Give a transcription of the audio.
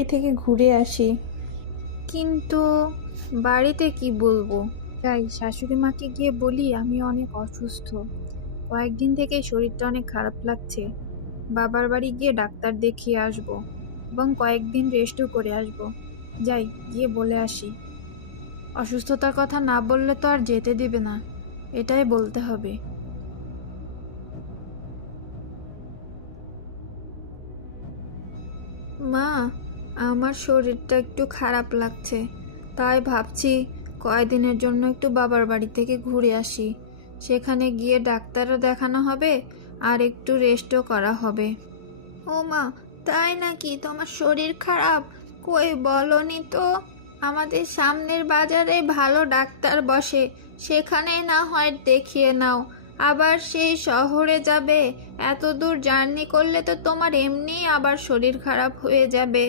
এ থেকে ঘুরে আসি। কিন্তু বাড়িতে কি বলবো? তাই শাশুড়ি মাকে গিয়ে বলি আমি অনেক অসুস্থ, কয়েকদিন থেকেই শরীরটা অনেক খারাপ লাগছে, বাবার বাড়ি গিয়ে ডাক্তার দেখিয়ে আসবো এবং কয়েকদিন রেস্টও করে আসবো। যাই, গিয়ে বলে আসি। অসুস্থতার কথা না বললে তো আর যেতে দিবে না, এটাই বলতে হবে। মা, আমার শরীরটা একটু খারাপ লাগছে, তাই ভাবছি কয়েকদিনের জন্য একটু বাবার বাড়ি থেকে ঘুরে আসি। সেখানে গিয়ে ডাক্তারও দেখানো হবে আর একটু রেস্টও করা হবে। ও মা, তাই নাকি? তোমার শরীর খারাপ? কই বলনি তো। আমাদের সামনের বাজারে ভালো ডাক্তার বসে, সেখানে না হয় দেখিয়ে নাও। আবার সেই শহরে যাবে? এত দূর জার্নি করলে তো তোমার এমনিই আবার শরীর খারাপ হয়ে যাবে।